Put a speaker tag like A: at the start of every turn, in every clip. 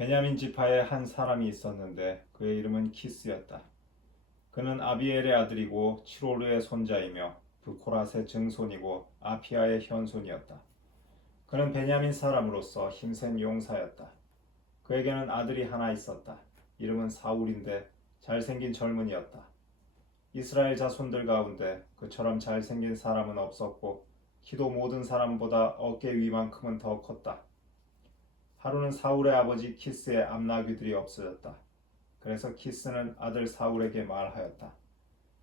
A: 베냐민 지파에 한 사람이 있었는데 그의 이름은 키스였다. 그는 아비엘의 아들이고 치로르의 손자이며 브코랏의 증손이고 아피아의 현손이었다. 그는 베냐민 사람으로서 힘센 용사였다. 그에게는 아들이 하나 있었다. 이름은 사울인데 잘생긴 젊은이였다. 이스라엘 자손들 가운데 그처럼 잘생긴 사람은 없었고 키도 모든 사람보다 어깨 위만큼은 더 컸다. 하루는 사울의 아버지 키스의 암나귀들이 없어졌다. 그래서 키스는 아들 사울에게 말하였다.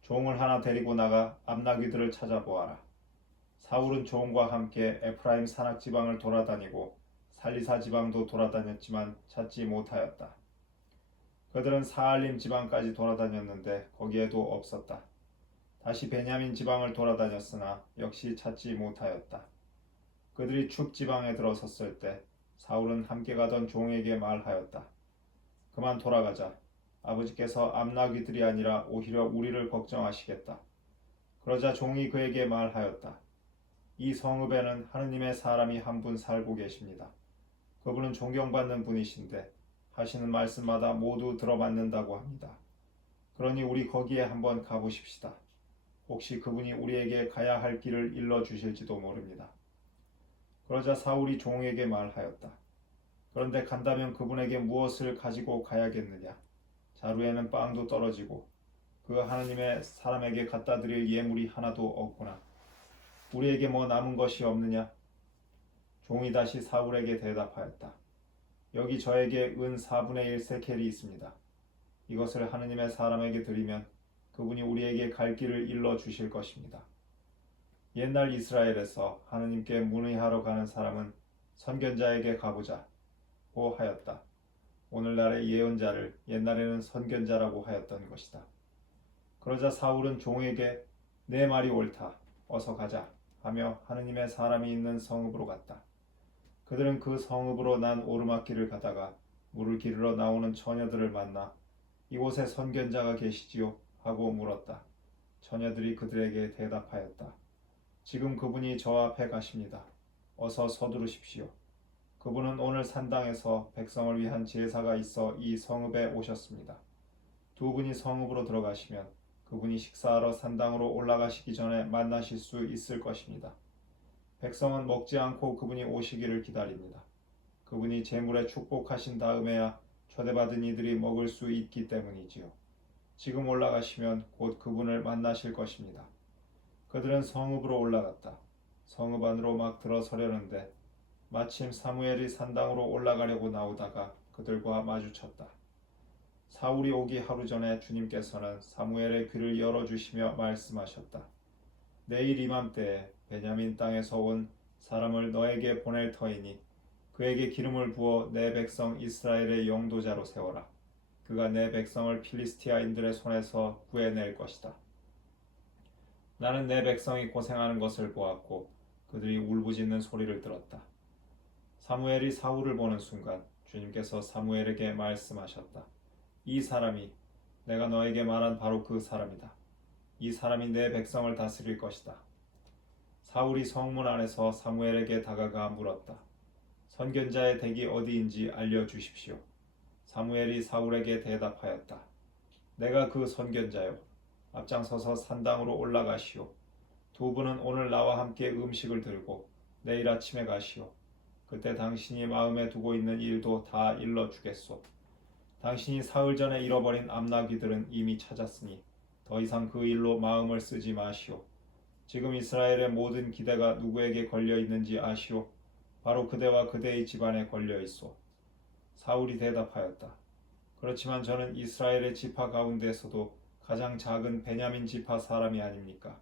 A: 종을 하나 데리고 나가 암나귀들을 찾아보아라. 사울은 종과 함께 에프라임 산악 지방을 돌아다니고 살리사 지방도 돌아다녔지만 찾지 못하였다. 그들은 사알림 지방까지 돌아다녔는데 거기에도 없었다. 다시 베냐민 지방을 돌아다녔으나 역시 찾지 못하였다. 그들이 축 지방에 들어섰을 때 사울은 함께 가던 종에게 말하였다. 그만 돌아가자. 아버지께서 암나귀들이 아니라 오히려 우리를 걱정하시겠다. 그러자 종이 그에게 말하였다. 이 성읍에는 하느님의 사람이 한 분 살고 계십니다. 그분은 존경받는 분이신데 하시는 말씀마다 모두 들어맞는다고 합니다. 그러니 우리 거기에 한번 가보십시다. 혹시 그분이 우리에게 가야 할 길을 일러 주실지도 모릅니다. 그러자 사울이 종에게 말하였다. 그런데 간다면 그분에게 무엇을 가지고 가야겠느냐? 자루에는 빵도 떨어지고 그 하나님의 사람에게 갖다 드릴 예물이 하나도 없구나. 우리에게 뭐 남은 것이 없느냐? 종이 다시 사울에게 대답하였다. 여기 저에게 은 4분의 1 세켈이 있습니다. 이것을 하느님의 사람에게 드리면 그분이 우리에게 갈 길을 일러 주실 것입니다. 옛날 이스라엘에서 하느님께 문의하러 가는 사람은 선견자에게 가보자 고 하였다. 오늘날의 예언자를 옛날에는 선견자라고 하였던 것이다. 그러자 사울은 종에게 내 말이 옳다. 어서 가자 하며 하느님의 사람이 있는 성읍으로 갔다. 그들은 그 성읍으로 난 오르막길을 가다가 물을 기르러 나오는 처녀들을 만나 이곳에 선견자가 계시지요? 하고 물었다. 처녀들이 그들에게 대답하였다. 지금 그분이 저 앞에 가십니다. 어서 서두르십시오. 그분은 오늘 산당에서 백성을 위한 제사가 있어 이 성읍에 오셨습니다. 두 분이 성읍으로 들어가시면 그분이 식사하러 산당으로 올라가시기 전에 만나실 수 있을 것입니다. 백성은 먹지 않고 그분이 오시기를 기다립니다. 그분이 재물에 축복하신 다음에야 초대받은 이들이 먹을 수 있기 때문이지요. 지금 올라가시면 곧 그분을 만나실 것입니다. 그들은 성읍으로 올라갔다. 성읍 안으로 막 들어서려는데 마침 사무엘이 산당으로 올라가려고 나오다가 그들과 마주쳤다. 사울이 오기 하루 전에 주님께서는 사무엘의 귀를 열어주시며 말씀하셨다. 내일 이맘때에 베냐민 땅에서 온 사람을 너에게 보낼 터이니 그에게 기름을 부어 내 백성 이스라엘의 영도자로 세워라. 그가 내 백성을 필리스티아인들의 손에서 구해낼 것이다. 나는 내 백성이 고생하는 것을 보았고 그들이 울부짖는 소리를 들었다. 사무엘이 사울을 보는 순간 주님께서 사무엘에게 말씀하셨다. 이 사람이 내가 너에게 말한 바로 그 사람이다. 이 사람이 내 백성을 다스릴 것이다. 사울이 성문 안에서 사무엘에게 다가가 물었다. 선견자의 댁이 어디인지 알려주십시오. 사무엘이 사울에게 대답하였다. 내가 그 선견자요. 앞장서서 산당으로 올라가시오. 두 분은 오늘 나와 함께 음식을 들고 내일 아침에 가시오. 그때 당신이 마음에 두고 있는 일도 다 일러 주겠소. 당신이 사흘 전에 잃어버린 암나귀들은 이미 찾았으니 더 이상 그 일로 마음을 쓰지 마시오. 지금 이스라엘의 모든 기대가 누구에게 걸려 있는지 아시오? 바로 그대와 그대의 집안에 걸려 있소. 사울이 대답하였다. 그렇지만 저는 이스라엘의 지파 가운데서도 가장 작은 베냐민 지파 사람이 아닙니까?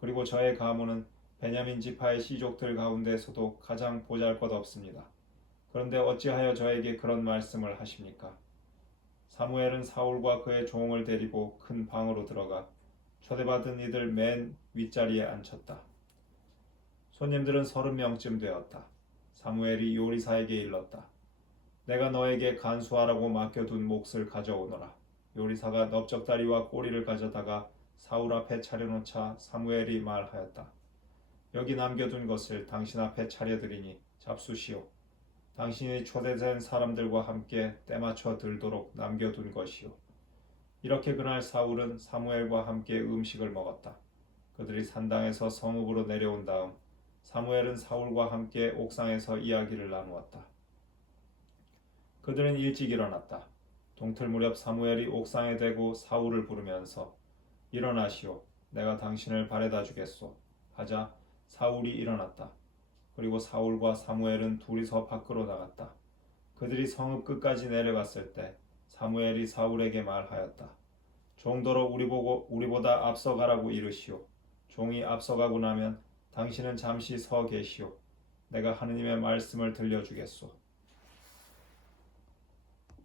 A: 그리고 저의 가문은 베냐민 지파의 시족들 가운데서도 가장 보잘것없습니다. 그런데 어찌하여 저에게 그런 말씀을 하십니까? 사무엘은 사울과 그의 종을 데리고 큰 방으로 들어가 초대받은 이들 맨 윗자리에 앉혔다. 손님들은 서른 명쯤 되었다. 사무엘이 요리사에게 일렀다. 내가 너에게 간수하라고 맡겨둔 몫을 가져오너라. 요리사가 넓적다리와 꼬리를 가져다가 사울 앞에 차려놓자 사무엘이 말하였다. 여기 남겨둔 것을 당신 앞에 차려드리니 잡수시오. 당신이 초대된 사람들과 함께 때맞춰 들도록 남겨둔 것이요. 이렇게 그날 사울은 사무엘과 함께 음식을 먹었다. 그들이 산당에서 성읍으로 내려온 다음 사무엘은 사울과 함께 옥상에서 이야기를 나누었다. 그들은 일찍 일어났다. 동틀 무렵 사무엘이 옥상에 대고 사울을 부르면서 일어나시오. 내가 당신을 바래다 주겠소. 하자 사울이 일어났다. 그리고 사울과 사무엘은 둘이서 밖으로 나갔다. 그들이 성읍 끝까지 내려갔을 때 사무엘이 사울에게 말하였다. 종도로 우리 보고 우리보다 앞서가라고 이르시오. 종이 앞서가고 나면 당신은 잠시 서 계시오. 내가 하느님의 말씀을 들려주겠소.